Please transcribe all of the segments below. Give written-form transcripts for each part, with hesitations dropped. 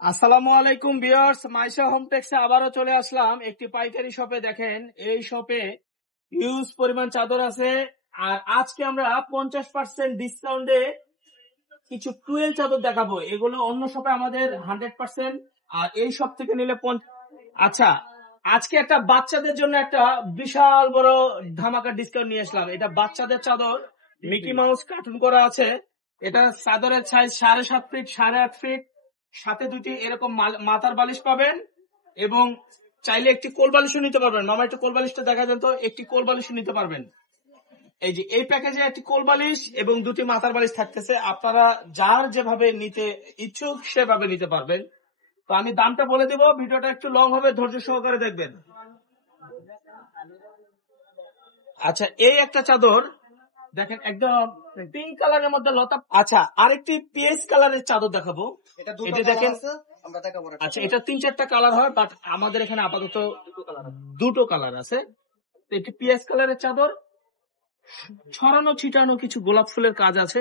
আসসালামু আলাইকুম viewers, Maisha home টেক্সে আবারও চলে আসলাম একটি পাইকারি শপে। দেখেন, এই শপে হিউজ পরিমাণ চাদর আছে। আর আজকে আমরা 50% ডিসকাউন্টে কিছু টুয়েল চাদর দেখাবো। এগুলো অন্য শপে আমাদের 100%, আর এই শপ থেকে নিলে আচ্ছা, আজকে একটা বাচ্চাদের জন্য একটা বিশাল বড় ধামাকা ডিসকাউন্ট নিয়ে আসলাম। এটা বাচ্চাদের চাদর, মিকি মাউস কার্টুন করা আছে। এটা চাদরের সাইজ 7.5 ফিট, 8.5 ফিট, সাথে দুটি এরকম মাথার বালিশ পাবেন, এবং চাইলে একটি কোল বালিশও নিতে পারবেন। মামা একটু কোল বালিশটা দেখা দেন তো, একটি কোল বালিশও নিতে পারবেন। এই যে এই প্যাকেজে একটি কোল বালিশ এবং দুটি মাথার বালিশ থাকতেছে। আপনারা যার যেভাবে নিতে ইচ্ছুক সেভাবে নিতে পারবেন। তো আমি দামটা বলে দেব, ভিডিওটা একটু লং হবে, ধৈর্য সহকারে দেখবেন। আচ্ছা, এই একটা চাদর দেখেন, একদম পিঙ্ক কালারের মধ্যে লতা। আচ্ছা, আরেকটি পিএস কালারের চাদর দেখাবো। এটা দেখেন, আচ্ছা এটা 3-4টা কালার হয়, বাট আমাদের এখানে আপাতত দুটো কালার আছে। এটি পিএস কালারের চাদর, ছড়ানো ছিটানো কিছু গোলাপ ফুলের কাজ আছে।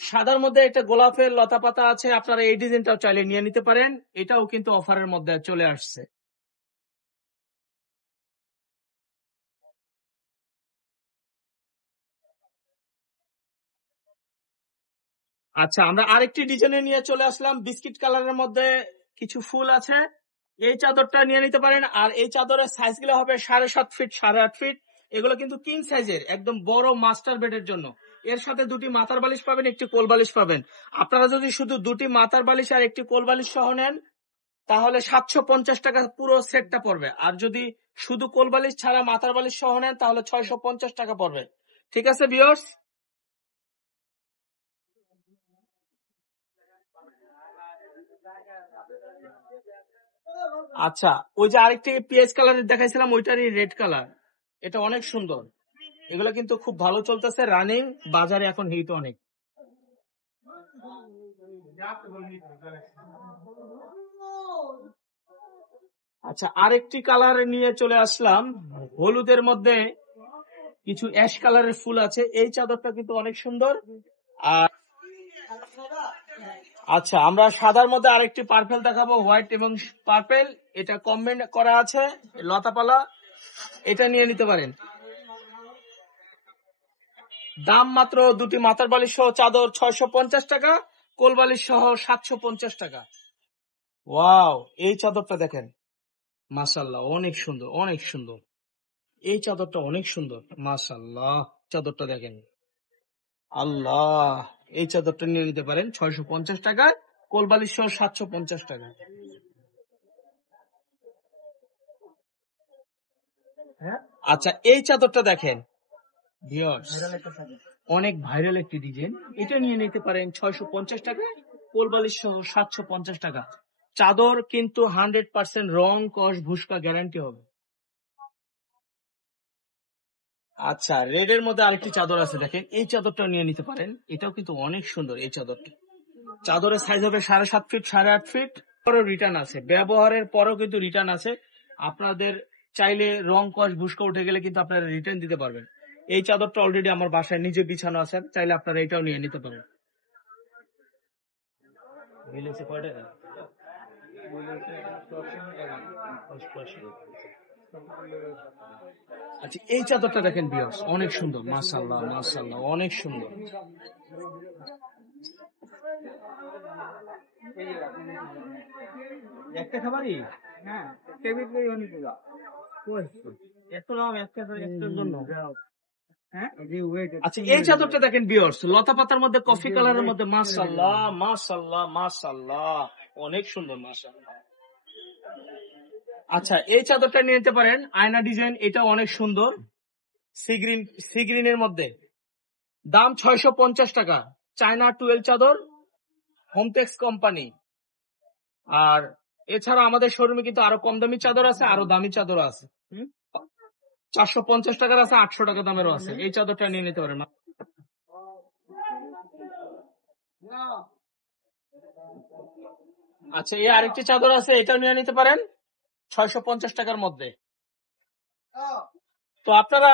সাদার মধ্যে একটা গোলাপের লতা পাতা আছে। আপনারা এই ডিজাইনটাও চাইলে নিয়ে নিতে পারেন, এটাও কিন্তু অফারের মধ্যে চলে আসছে। আচ্ছা, আমরা আরেকটি ডিজাইনে নিয়ে চলে আসলাম। বিস্কিট কালারের মধ্যে কিছু ফুল আছে, এই চাদরটা নিয়ে নিতে পারেন। আর এই চাদরের সাইজ গুলো হবে 7.5 ফিট, 8.5 ফিট। এগুলো কিন্তু কিং সাইজের, একদম বড় মাস্টার বেডের জন্য। এর সাথে দুটি মাথার বালিশ পাবেন, একটি কোল বালিশ পাবেন। আপনারা যদি শুধু দুটি মাথার বালিশ আর একটি কোল বালিশ সহ নেন, তাহলে 750 টাকা পুরো সেটটা পড়বে। আর যদি শুধু কোল বালিশ ছাড়া মাথার বালিশ সহ নেন, তাহলে 650 টাকা পড়বে। ঠিক আছে ভিউয়ার্স? আচ্ছা, ওই যে আরেকটি পিএস কালারের দেখাইছিলাম, ওইটারই রেড কালার, এটা অনেক সুন্দর। এগুলো কিন্তু খুব ভালো চলতেছে, রানিং, বাজারে এখন হিট অনেক। আচ্ছা, আরেকটি কালার নিয়ে চলে আসলাম, হলুদের মধ্যে কিছু অ্যাশ কালারের ফুল আছে। এই চাদরটা কিন্তু অনেক সুন্দর। আর আচ্ছা, আমরা সাদার মধ্যে আরেকটি পার্পেল দেখাবো, হোয়াইট এবং পার্পেল। এটা কম্বিনেশন করা আছে, লতাপালা। এটা নিয়ে নিতে পারেন। দাম মাত্র দুটি মাথার বালিশ সহ চাদর 650 টাকা, কোল বালিশ সহ 750 টাকা। ওয়াও, এই চাদরটা দেখেন, মাশাআল্লাহ, অনেক সুন্দর, অনেক সুন্দর। এই চাদরটা অনেক সুন্দর, মাশাআল্লাহ। চাদরটা দেখেন, আল্লাহ। এই চাদরটা নিয়ে নিতে পারেন 650 টাকায়, কোল বালিশ সহ 750 টাকা। আচ্ছা, এই চাদরটা দেখেন ভিউয়ার্স, অনেক ভাইরাল একটি ডিজাইন। এটা নিয়ে নিতে পারেন 650 টাকা, কোল বালিশ সহ 750 টাকা। চাদর কিন্তু 100% রং কস ভুস্কা গ্যারান্টি হবে। আচ্ছা, রেড এর মধ্যে আরেকটি চাদর আছে, দেখেন এই চাদরটা নিয়ে নিতে পারেন। এটাও কিন্তু অনেক সুন্দর। এই চাদরটা, চাদরের সাইজ হবে 7.5 ফিট, 8.5 ফিট। পরেও রিটার্ন আছে, ব্যবহারের পরেও কিন্তু রিটার্ন আছে। আপনাদের চাইলে রং কস ভুস্কা উঠে গেলে কিন্তু আপনারা রিটার্ন দিতে পারবেন। এই চাদরটা অলরেডি আমার বাসায় নিজে বিছানো আছে, চাইলে আপনারা এটাও নিয়ে নিতে পারেন। কয় টাকা? আচ্ছা, এই চাদরটা দেখেন ভিউয়ার্স, অনেক সুন্দর, মাশাআল্লাহ, মাশাআল্লাহ, অনেক সুন্দর। একটা খাবারই, হ্যাঁ, টেবিল অনেক এত দাম একটার জন্য। আচ্ছা, এই চাদরটা দেখেন ভিউয়ার্স, লতা পাতার মধ্যে কফি কালারের মধ্যে, মাশাআল্লাহ, মাশাআল্লাহ, মাশাআল্লাহ, অনেক সুন্দর, মাশাআল্লাহ। আচ্ছা, এই চাদরটা নিয়ে নিতে পারেন, আয়না ডিজাইন। এটা অনেক সুন্দর, সি গ্রিনের মধ্যে। দাম 650 টাকা, চায়না টুয়েল চাদর, হোমটেক্স কোম্পানি। আর এছাড়া আমাদের শোরুমে কিন্তু আরো কম দামি চাদর আছে, আরো দামি চাদর আছে। 450 টাকার আছে, 800 টাকা দামেরও আছে। এই চাদরটা নিয়ে নিতে পারেন। আচ্ছা, এই আরেকটি চাদর আছে, এটা নিয়ে নিতে পারেন 650 টাকার মধ্যে। তো আপনারা